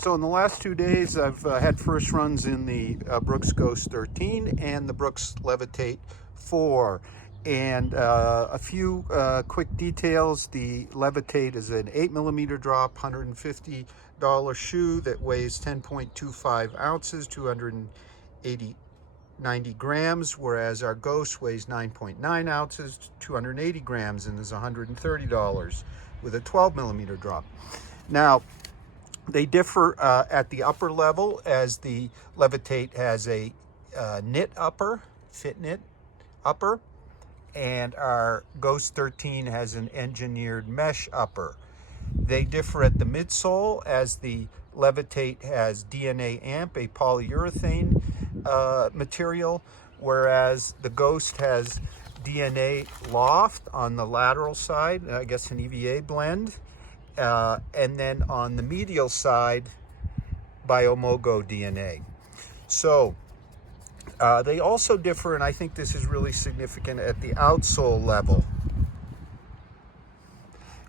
So in the last 2 days, I've had first runs in the Brooks Ghost 13 and the Brooks Levitate 4. And a few quick details. The Levitate is an 8mm drop, $150 shoe that weighs 10.25 ounces, 90 grams, whereas our Ghost weighs 9.9 ounces, 280 grams, and is $130 with a 12mm drop. Now, they differ at the upper level, as the Levitate has a knit upper, fit knit upper, and our Ghost 13 has an engineered mesh upper. They differ at the midsole, as the Levitate has DNA amp, a polyurethane material, whereas the Ghost has DNA loft on the lateral side, I guess an EVA blend. And then on the medial side, Biomogo DNA. So they also differ, and I think this is really significant, at the outsole level.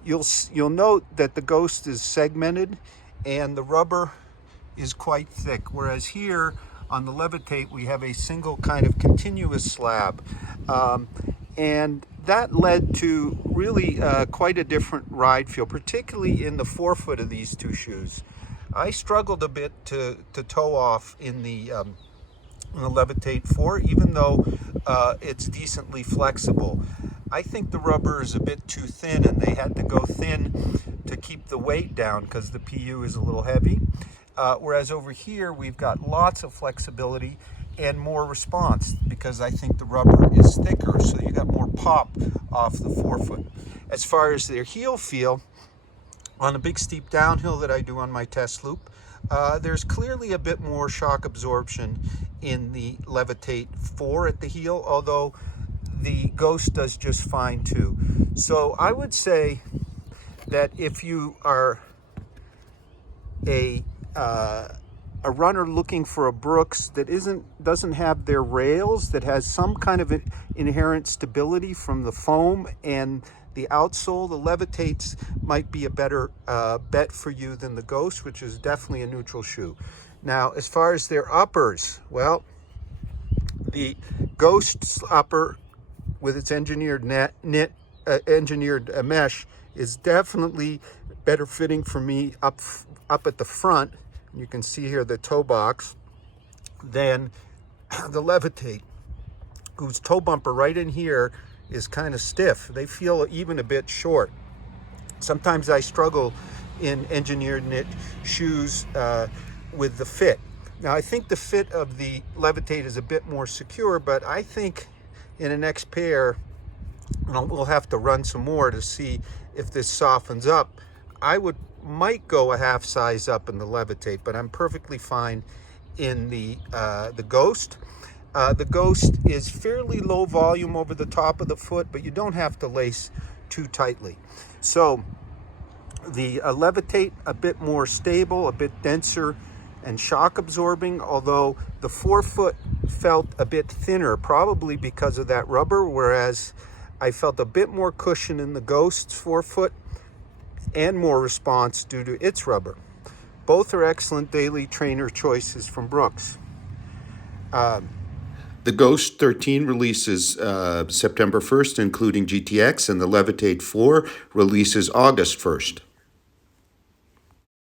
You'll note that the Ghost is segmented and the rubber is quite thick, whereas here on the Levitate we have a single kind of continuous slab. And that led to really quite a different ride feel, particularly in the forefoot of these two shoes. I struggled a bit to toe off in the Levitate 4, even though it's decently flexible. I think the rubber is a bit too thin, and they had to go thin to keep the weight down because the PU is a little heavy. Whereas over here we've got lots of flexibility and more response, because I think the rubber is thicker, so you got more pop off the forefoot. As far as their heel feel, on a big steep downhill that I do on my test loop, there's clearly a bit more shock absorption in the Levitate 4 at the heel, although the Ghost does just fine too. So I would say that if you are a runner looking for a Brooks that doesn't have their rails, that has some kind of inherent stability from the foam and the outsole, the Levitates might be a better bet for you than the Ghost, which is definitely a neutral shoe. Now, as far as their uppers, well, the Ghost's upper with its engineered engineered mesh is definitely better fitting for me up at the front. You can see here the toe box, than the Levitate, whose toe bumper right in here is kind of stiff. They feel even a bit short. Sometimes I struggle in engineered knit shoes with the fit. Now, I think the fit of the Levitate is a bit more secure, but I think in the next pair, and we'll have to run some more to see if this softens up, I might go a half size up in the Levitate, but I'm perfectly fine in the Ghost. The Ghost is fairly low volume over the top of the foot, but you don't have to lace too tightly. So the Levitate, a bit more stable, a bit denser and shock absorbing, although the forefoot felt a bit thinner, probably because of that rubber, whereas I felt a bit more cushion in the Ghost's forefoot and more response due to its rubber. Both are excellent daily trainer choices from Brooks. The Ghost 13 releases September 1st, including GTX, and the Levitate 4 releases August 1st.